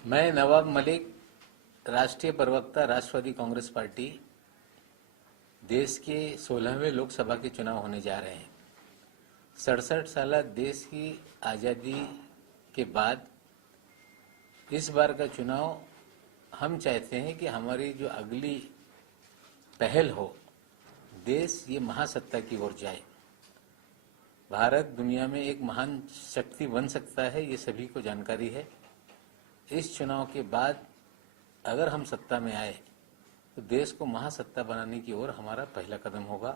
मैं नवाब मलिक, राष्ट्रीय प्रवक्ता, राष्ट्रवादी कांग्रेस पार्टी। देश के 16वें लोकसभा के चुनाव होने जा रहे हैं। 67 साल देश की आज़ादी के बाद इस बार का चुनाव हम चाहते हैं कि हमारी जो अगली पहल हो, देश ये महासत्ता की ओर जाए। भारत दुनिया में एक महान शक्ति बन सकता है, ये सभी को जानकारी है। इस चुनाव के बाद अगर हम सत्ता में आए तो देश को महासत्ता बनाने की ओर हमारा पहला कदम होगा।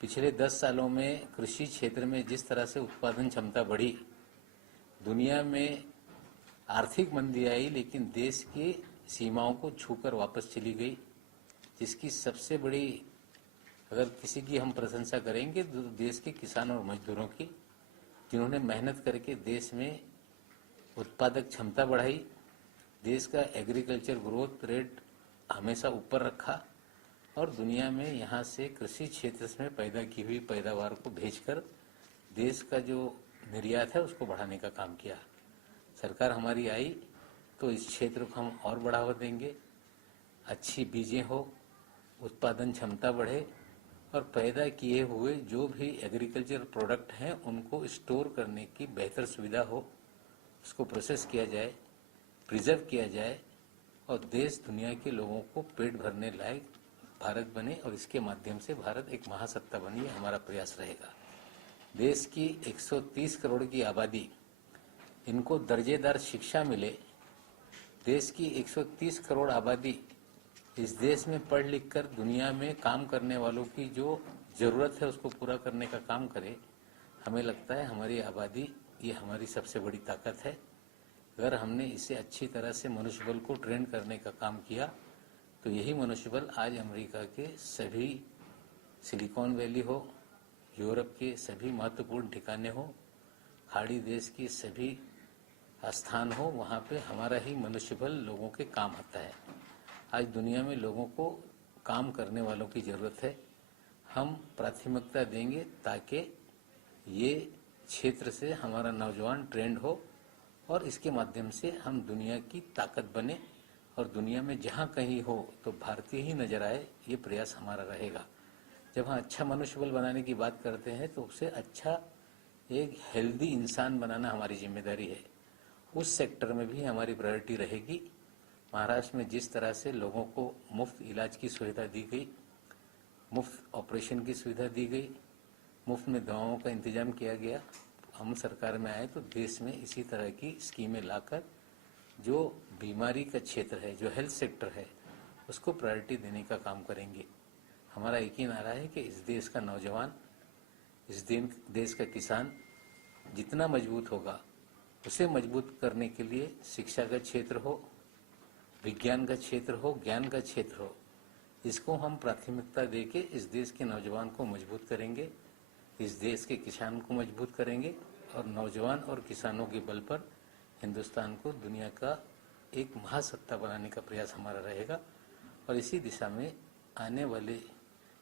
पिछले 10 सालों में कृषि क्षेत्र में जिस तरह से उत्पादन क्षमता बढ़ी, दुनिया में आर्थिक मंदी आई लेकिन देश की सीमाओं को छूकर वापस चली गई, जिसकी सबसे बड़ी अगर किसी की हम प्रशंसा करेंगे तो देश के किसानों और मजदूरों की, जिन्होंने मेहनत करके देश में उत्पादक क्षमता बढ़ाई, देश का एग्रीकल्चर ग्रोथ रेट हमेशा ऊपर रखा और दुनिया में यहाँ से कृषि क्षेत्र में पैदा की हुई पैदावार को भेजकर देश का जो निर्यात है उसको बढ़ाने का काम किया। सरकार हमारी आई तो इस क्षेत्र को हम और बढ़ावा देंगे। अच्छी बीजें हो, उत्पादन क्षमता बढ़े और पैदा किए हुए जो भी एग्रीकल्चर प्रोडक्ट हैं उनको स्टोर करने की बेहतर सुविधा हो, उसको प्रोसेस किया जाए, प्रिजर्व किया जाए और देश दुनिया के लोगों को पेट भरने लायक भारत बने और इसके माध्यम से भारत एक महासत्ता बने, हमारा प्रयास रहेगा। देश की 130 करोड़ की आबादी, इनको दर्जेदार शिक्षा मिले। देश की 130 करोड़ आबादी इस देश में पढ़ लिख कर दुनिया में काम करने वालों की जो जरूरत है उसको पूरा करने का काम करे। हमें लगता है हमारी आबादी ये हमारी सबसे बड़ी ताकत है। अगर हमने इसे अच्छी तरह से मनुष्य बल को ट्रेन करने का काम किया तो यही मनुष्य बल आज अमेरिका के सभी सिलिकॉन वैली हो, यूरोप के सभी महत्वपूर्ण ठिकाने हो, खाड़ी देश की सभी स्थान हो, वहाँ पे हमारा ही मनुष्य बल लोगों के काम आता है। आज दुनिया में लोगों को काम करने वालों की ज़रूरत है। हम प्राथमिकता देंगे ताकि ये क्षेत्र से हमारा नौजवान ट्रेंड हो और इसके माध्यम से हम दुनिया की ताकत बने और दुनिया में जहाँ कहीं हो तो भारतीय ही नजर आए, ये प्रयास हमारा रहेगा। जब हम अच्छा मनुष्य बल बनाने की बात करते हैं तो उससे अच्छा एक हेल्दी इंसान बनाना हमारी जिम्मेदारी है। उस सेक्टर में भी हमारी प्रायोरिटी रहेगी। महाराष्ट्र में जिस तरह से लोगों को मुफ्त इलाज की सुविधा दी गई, मुफ्त ऑपरेशन की सुविधा दी गई, मुफ्त में दवाओं का इंतजाम किया गया, हम सरकार में आए तो देश में इसी तरह की स्कीमें लाकर जो बीमारी का क्षेत्र है, जो हेल्थ सेक्टर है, उसको प्रायोरिटी देने का काम करेंगे। हमारा यकीन आ रहा है कि इस देश का नौजवान, इस देश का किसान जितना मजबूत होगा, उसे मजबूत करने के लिए शिक्षा का क्षेत्र हो, विज्ञान का क्षेत्र हो, ज्ञान का क्षेत्र हो, इसको हम प्राथमिकता देके इस देश के नौजवान को मजबूत करेंगे, इस देश के किसान को मजबूत करेंगे और नौजवान और किसानों के बल पर हिंदुस्तान को दुनिया का एक महासत्ता बनाने का प्रयास हमारा रहेगा। और इसी दिशा में आने वाले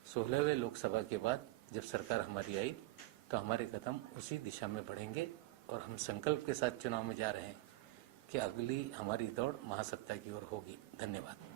16वें लोकसभा के बाद जब सरकार हमारी आई तो हमारे कदम उसी दिशा में बढ़ेंगे और हम संकल्प के साथ चुनाव में जा रहे हैं कि अगली हमारी दौड़ महासत्ता की ओर होगी। धन्यवाद।